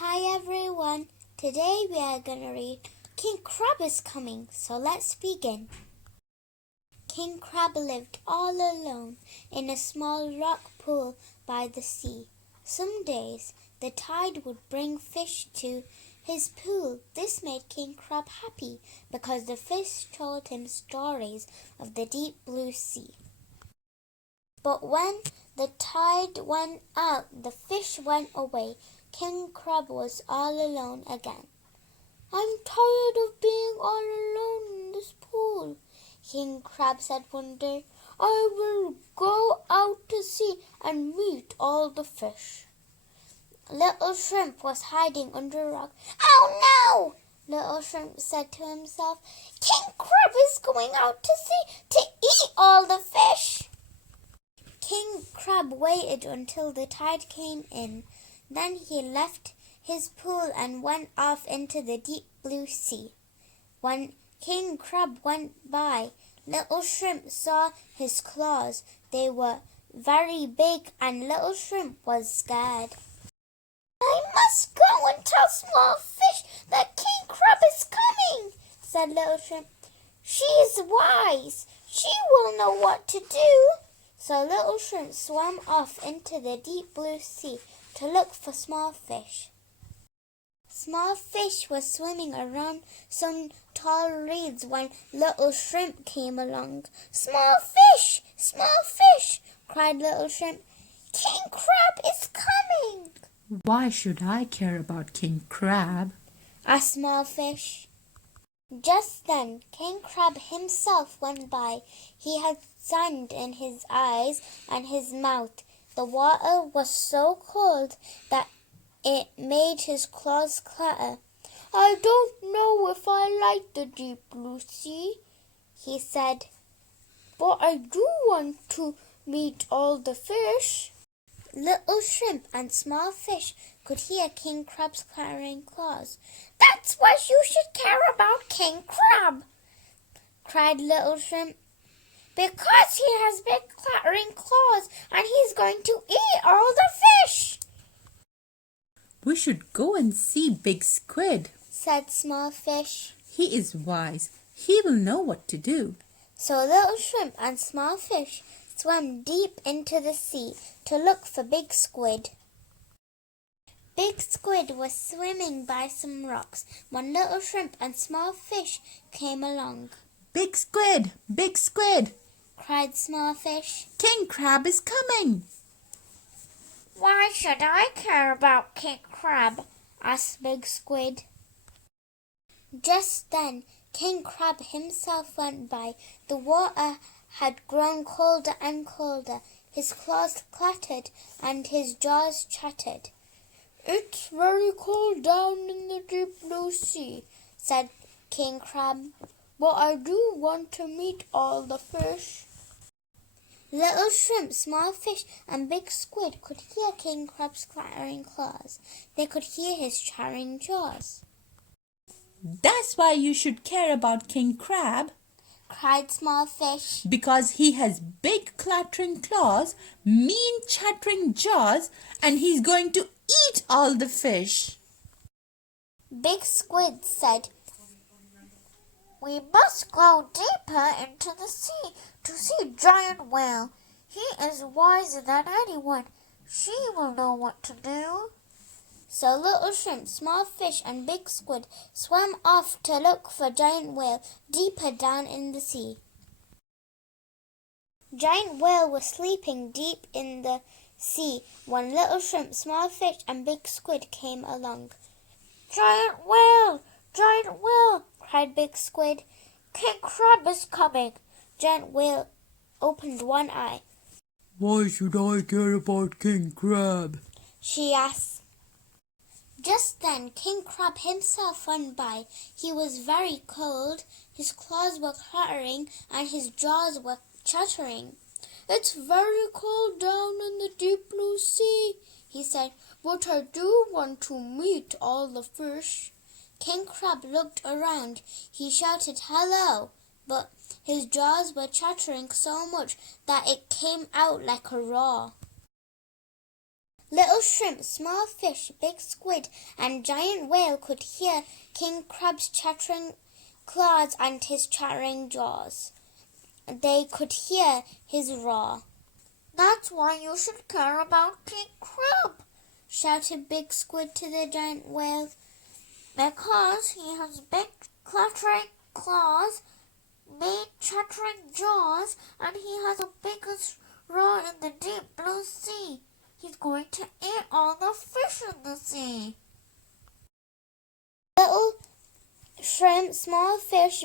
Hi everyone, today we are going to read King Crab is Coming, so let's begin. King Crab lived all alone in a small rock pool by the sea. Some days the tide would bring fish to his pool. This made King Crab happy because the fish told him stories of the deep blue sea. But when the tide went out, the fish went away. King Crab was all alone again. "I'm tired of being all alone in this pool," King Crab said one day. "I will go out to sea and meet all the fish." Little Shrimp was hiding under a rock. "Oh no!" Little Shrimp said to himself. "King Crab is going out to sea to eat all the fish." King Crab waited until the tide came in. Then he left his pool and went off into the deep blue sea. When King Crab went by, Little Shrimp saw his claws. They were very big and Little Shrimp was scared. "I must go and tell Small Fish that King Crab is coming," said Little Shrimp. "She is wise. She will know what to do." So Little Shrimp swam off into the deep blue sea to look for Small Fish. Small Fish was swimming around some tall reeds when Little Shrimp came along. "Small Fish! Small Fish!" cried Little Shrimp. "King Crab is coming!" "Why should I care about King Crab?" asked Small Fish. Just then King Crab himself went by. He had sand in his eyes and his mouth. The water was so cold that it made his claws clatter. "I don't know if I like the deep blue sea," he said, "but I do want to meet all the fish." Little Shrimp and Small Fish could hear King Crab's clattering claws. "That's why you should care about King Crab," cried Little Shrimp. "Because he has big clattering claws and he's going to eat all the fish." "We should go and see Big Squid," said Small Fish. "He is wise. He will know what to do." So Little Shrimp and Small Fish swam deep into the sea to look for Big Squid. Big Squid was swimming by some rocks when Little Shrimp and Small Fish came along. "Big Squid! Big Squid!" cried Small Fish. "King Crab is coming!" "Why should I care about King Crab?" asked Big Squid. Just then King Crab himself went by. The water had grown colder and colder. His claws clattered and his jaws chattered. "It's very cold down in the deep blue sea," said King Crab, "but I do want to meet all the fish." Little Shrimp, Small Fish, and Big Squid could hear King Crab's clattering claws. They could hear his chattering jaws. "That's why you should care about King Crab," cried Small Fish. "because he has big clattering claws, mean chattering jaws, and he's going to eat all the fish." Big Squid said, "We must go deeper into the sea to see Giant Whale. He is wiser than anyone. She will know what to do." So Little Shrimp, Small Fish, and Big Squid swam off to look for Giant Whale deeper down in the sea. Giant Whale was sleeping deep in the sea when Little Shrimp, Small Fish, and Big Squid came along. "Giant Whale! Giant Whale!" cried Big Squid. "King Crab is coming." Giant Whale opened one eye. "Why should I care about King Crab?" she asked. Just then King Crab himself went by. He was very cold. His claws were clattering and his jaws were chattering. "It's very cold down in the deep blue sea," he said, "but I do want to meet all the fish." King Crab looked around. He shouted hello, but his jaws were chattering so much that it came out like a roar. Little shrimp, small fish, big squid, and giant whale could hear King Crab's chattering claws and his chattering jaws. They could hear his roar. That's why you should care about King Crab, shouted Big Squid to the giant whale. because he has big clattering claws, mean chattering jaws, and he has the biggest roar in the deep blue sea. He's going to eat all the fish in the sea. Little shrimp, small fish,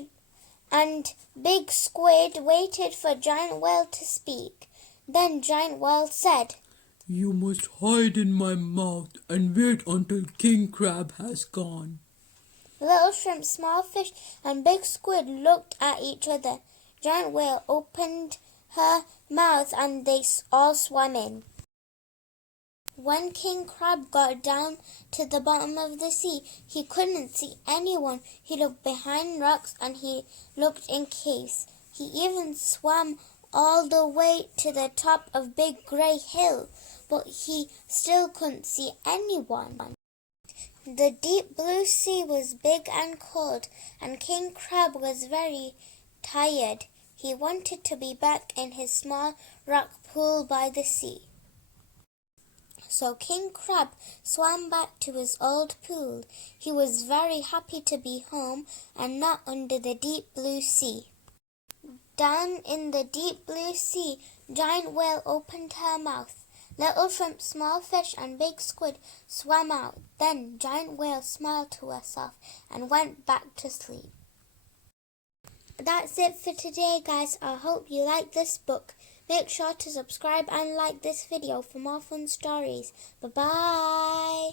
and big squid waited for Giant Whale to speak. Then Giant Whale said, "You must hide in my mouth and wait until King Crab has gone." Little shrimp, small fish, and big squid looked at each other. Giant Whale opened her mouth and they all swam in. When King Crab got down to the bottom of the sea, he couldn't see anyone. He looked behind rocks and he looked in caves. He even swam all the way to the top of Big Grey Hill, but he still couldn't see anyone. The deep blue sea was big and cold, and King Crab was very tired. He wanted to be back in his small rock pool by the sea. So King Crab swam back to his old pool. He was very happy to be home and not under the deep blue sea. Down in the deep blue sea, Giant Whale opened her mouth. Little shrimp, small fish, and big squid swam out. Then Giant Whale smiled to herself and went back to sleep. That's it for today, guys. I hope you like this book. Make sure to subscribe and like this video for more fun stories. Bye-bye.